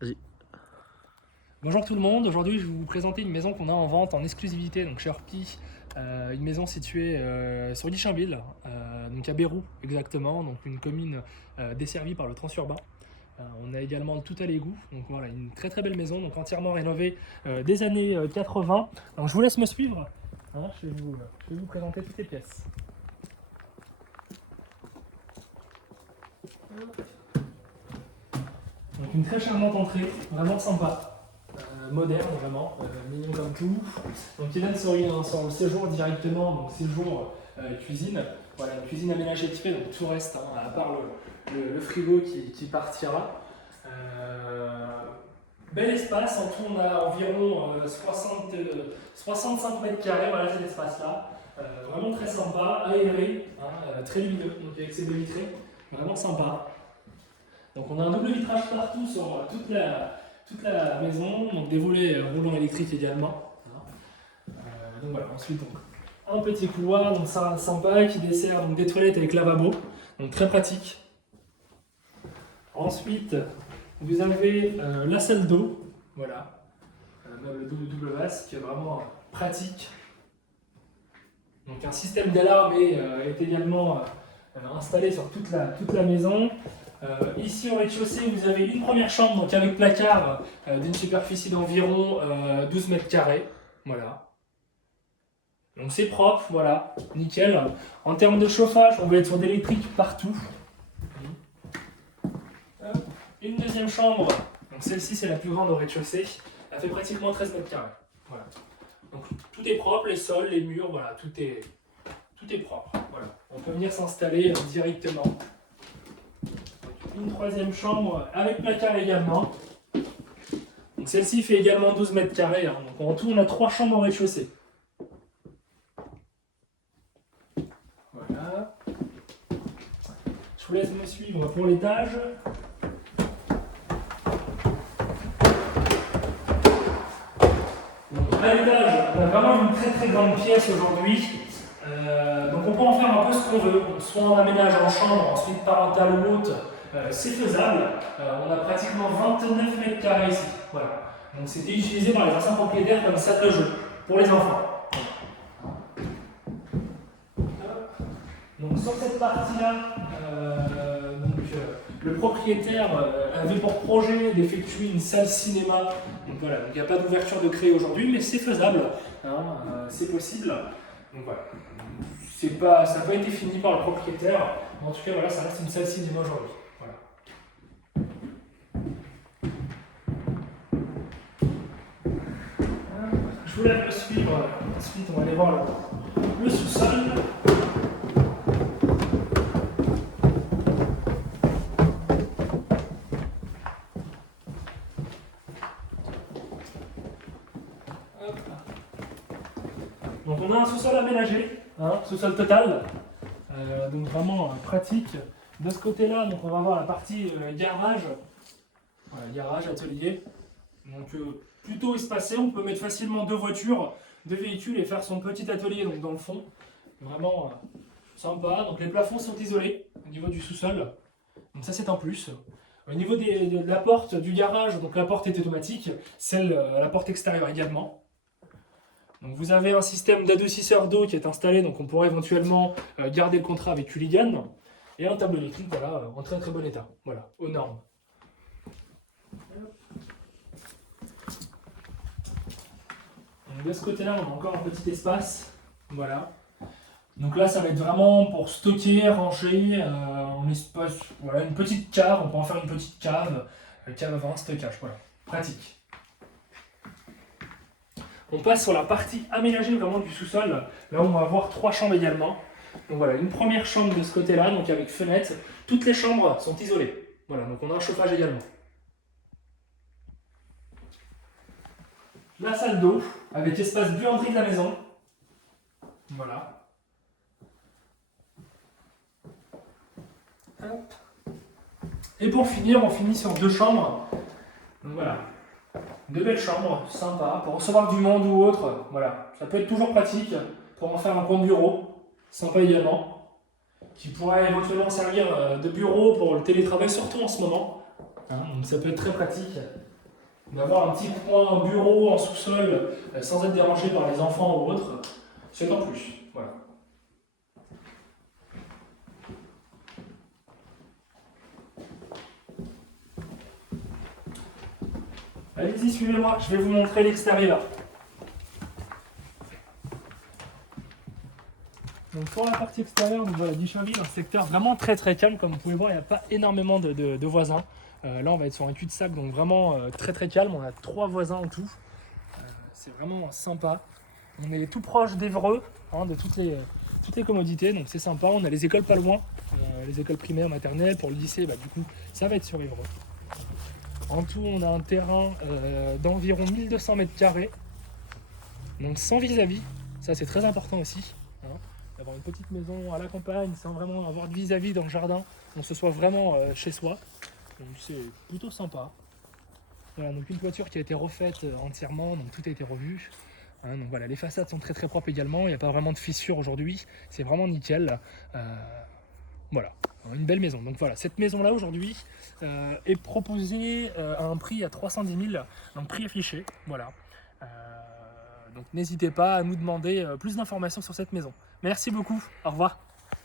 Vas-y. Bonjour tout le monde, aujourd'hui je vais vous présenter une maison qu'on a en vente en exclusivité donc chez Orpi, une maison située sur Guichainville, donc à Bérou exactement, donc une commune desservie par le Transurbain. On a également le tout à l'égout, donc voilà une très très belle maison, donc entièrement rénovée des années 80. Donc je vous laisse me suivre, hein, je vais vous présenter toutes les pièces. Donc une très charmante entrée, vraiment sympa. Moderne vraiment, mignon comme tout. Donc il vient sur le séjour directement, donc séjour cuisine. Voilà, une cuisine aménagée tirée, donc tout reste, hein, à part le frigo qui partira. Bel espace, en tout on a environ 65 mètres carrés, voilà cet espace-là. Vraiment très sympa, aéré, hein, très lumineux, donc avec ses baies vitrées, vraiment sympa. Donc on a un double vitrage partout sur toute la maison, donc des volets roulants électriques également. Donc voilà, ensuite donc, un petit couloir donc ça, sympa qui dessert donc, des toilettes avec lavabo, donc très pratique. Ensuite, vous avez la salle d'eau, voilà, meuble double vasque, vraiment pratique. Donc un système d'alarme est également installé sur toute la maison. Ici au rez-de-chaussée, vous avez une première chambre donc avec placard d'une superficie d'environ 12 mètres carrés. Voilà. Donc c'est propre, voilà, nickel. En termes de chauffage, on va être sur d'électrique partout. Une deuxième chambre, donc celle-ci c'est la plus grande au rez-de-chaussée. Elle fait pratiquement 13 mètres carrés. Voilà. Donc tout est propre, les sols, les murs, voilà, tout est propre. Voilà. On peut venir s'installer directement. Une troisième chambre avec placard également. Donc celle-ci fait également 12 mètres carrés. Hein. Donc en tout, on a 3 chambres au rez-de-chaussée. Voilà. Je vous laisse me suivre pour l'étage. À l'étage, on a vraiment une très très grande pièce aujourd'hui. Donc on peut en faire un peu ce qu'on veut. Soit on aménage en chambre, ensuite parentale ou haute, c'est faisable. On a pratiquement 29 mètres carrés ici. Voilà. Donc c'était utilisé par les anciens propriétaires comme salle de jeu pour les enfants. Donc sur cette partie-là, le propriétaire avait pour projet d'effectuer une salle cinéma. Donc voilà, il n'y a pas d'ouverture de créer aujourd'hui, mais c'est faisable, hein, c'est possible. Donc voilà, ça n'a pas été fini par le propriétaire, mais en tout cas voilà, ça reste une salle cinéma aujourd'hui. Voilà. Je vous laisse me suivre. Ensuite, on va aller voir le sous-sol. Donc on a un sous-sol aménagé, hein, sous-sol total, donc vraiment pratique. De ce côté-là, donc on va voir la partie garage, voilà, garage, atelier. Donc plutôt espacé, on peut mettre facilement 2 voitures, 2 véhicules et faire son petit atelier donc dans le fond. Vraiment sympa. Donc les plafonds sont isolés au niveau du sous-sol. Donc ça c'est un plus. Au niveau de la porte du garage, donc la porte est automatique, celle à la porte extérieure également. Donc vous avez un système d'adoucisseur d'eau qui est installé, donc on pourrait éventuellement garder le contrat avec Hooligan. Et un tableau électrique, voilà, en très très bon état, voilà, aux normes. Donc de ce côté-là, on a encore un petit espace, voilà. Donc là, ça va être vraiment pour stocker, ranger en espace, voilà, une petite cave, on peut en faire une petite cave à vin, stockage, voilà, pratique. On passe sur la partie aménagée vraiment du sous-sol. Là, on va avoir 3 chambres également. Donc voilà, une première chambre de ce côté-là, donc avec fenêtre. Toutes les chambres sont isolées. Voilà, donc on a un chauffage également. La salle d'eau, avec espace buanderie de la maison. Voilà. Hop. Et pour finir, on finit sur 2 chambres. Donc voilà. 2 belles chambres, sympa, pour recevoir du monde ou autre. Voilà, ça peut être toujours pratique pour en faire un coin de bureau, sympa également, qui pourrait éventuellement servir de bureau pour le télétravail, surtout en ce moment. Hein, donc ça peut être très pratique. D'avoir un petit coin bureau en sous-sol sans être dérangé par les enfants ou autres, c'est en plus. Voilà. Allez-y, suivez-moi, je vais vous montrer l'extérieur. Donc pour la partie extérieure, donc voilà, d'Ichainville, un secteur vraiment très très calme, comme vous pouvez voir, il n'y a pas énormément de voisins. Là on va être sur un cul-de-sac, donc vraiment très très calme, on a 3 voisins en tout. C'est vraiment sympa. On est tout proche d'Évreux, hein, de toutes les commodités, donc c'est sympa. On a les écoles pas loin, les écoles primaires, maternelles. Pour le lycée, bah, du coup, ça va être sur Évreux. En tout, on a un terrain d'environ 1200 mètres carrés, donc sans vis-à-vis. Ça, c'est très important aussi, hein, d'avoir une petite maison à la campagne sans vraiment avoir de vis-à-vis dans le jardin, on se soit vraiment chez soi. Donc c'est plutôt sympa. Voilà, donc une toiture qui a été refaite entièrement, donc tout a été revu. Hein, donc voilà, les façades sont très très propres également, il n'y a pas vraiment de fissures aujourd'hui, c'est vraiment nickel. Voilà, une belle maison. Donc voilà, cette maison-là aujourd'hui est proposée à un prix à 310 000, donc prix affiché. Voilà. Donc n'hésitez pas à nous demander plus d'informations sur cette maison. Merci beaucoup, au revoir.